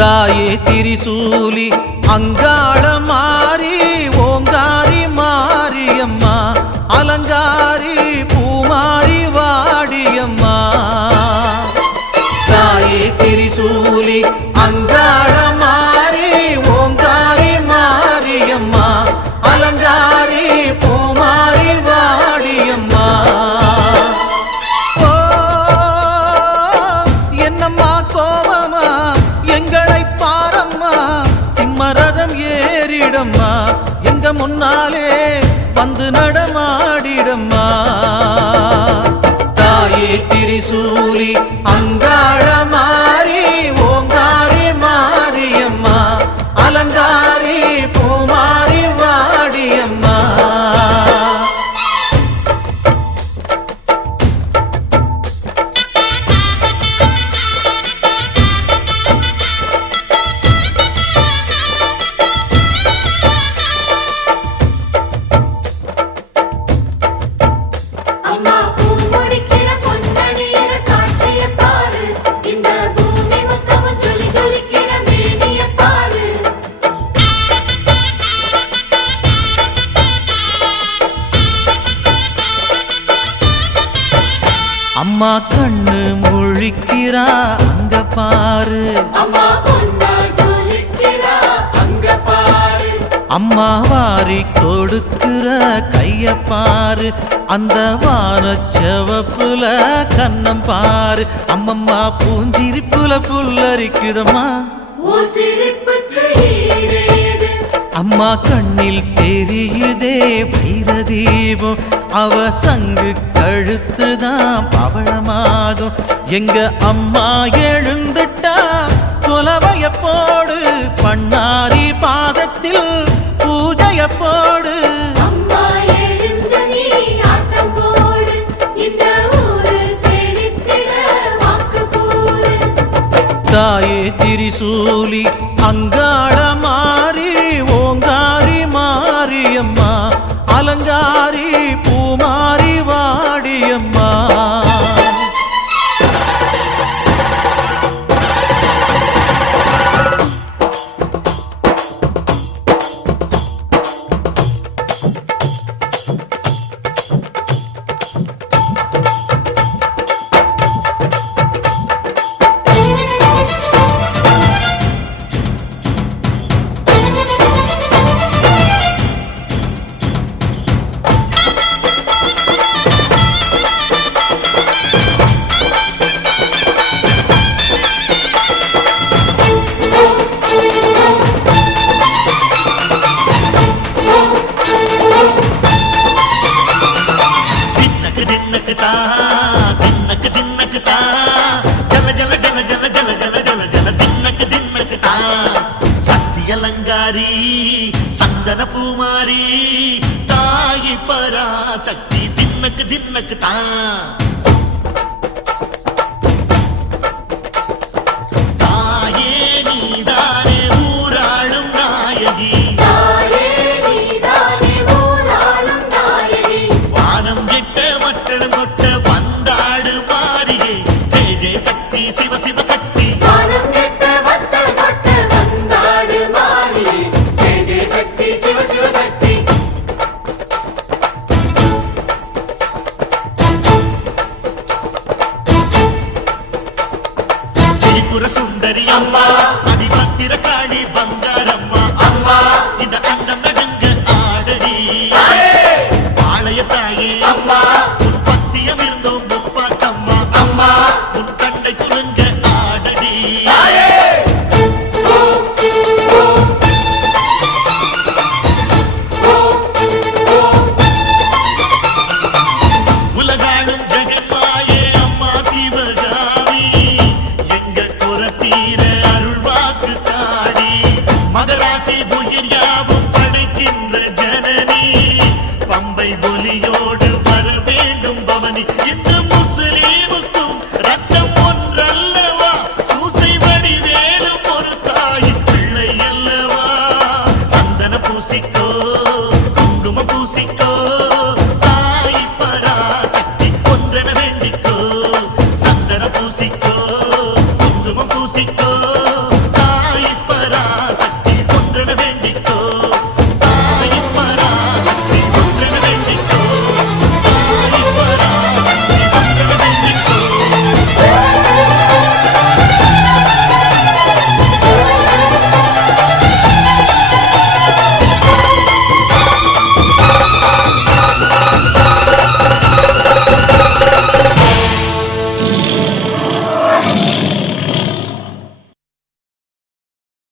தாயே திரிசூலி அங்காள மாறி ஓங்காரி மாரியம்மா அலங்காரி பூமாரி வாடியம்மா தாயே திரிசூலி அங்காள மாறி ஓங்காரி மாரியம்மா அலங்காரி பூமாரி வாடியம்மா ஓ என்னம்மா கோபமா எங்களை பாரம்மா சிம்மரதம் ஏறிடம்மா எங்க முன்னாலே வந்து நடமாடிடம்மா தாயே திரிசூலி அங்காள மாறி ஓங்காரி மாரியம்மா அலங்காரி பூமாரி வாடியம்மா அம்மா கண்ணு முழிக்கிறா அங்க பாரு அம்மா வாரி கொடுக்கிற கைய பாரு அந்த வானச்சவப்புல கண்ணம் பாரு அம்மம்மா பூஞ்சிரிப்புல புல்லரிக்குதம்மா அம்மா கண்ணில் தெரியுதே வைரதீபம் அவ சங்கு கழுத்துதான் பவளமாகும் எங்க அம்மா எழுந்துட்டா குலவைய போடு பண்ணாரி பாதத்தில் பூஜைய போடு தாயே திரிசூலி அங்காள மாறி ஓங்காரி மாரியம்மா அலங்காரி பூமாரி வாடியம்மா அலங்காரி சந்தன பூமாரி தாயி பராசக்தி தின்னக்கு தின்னக்கு தாயே நீதானே ஊராளும் நாயகி வானம் கெட்ட மட்டணம் கொட்ட வந்தாடு மாறியே ஜெய ஜெய சக்தி சிவ சிவ சக்தி சுந்தரி அம்மா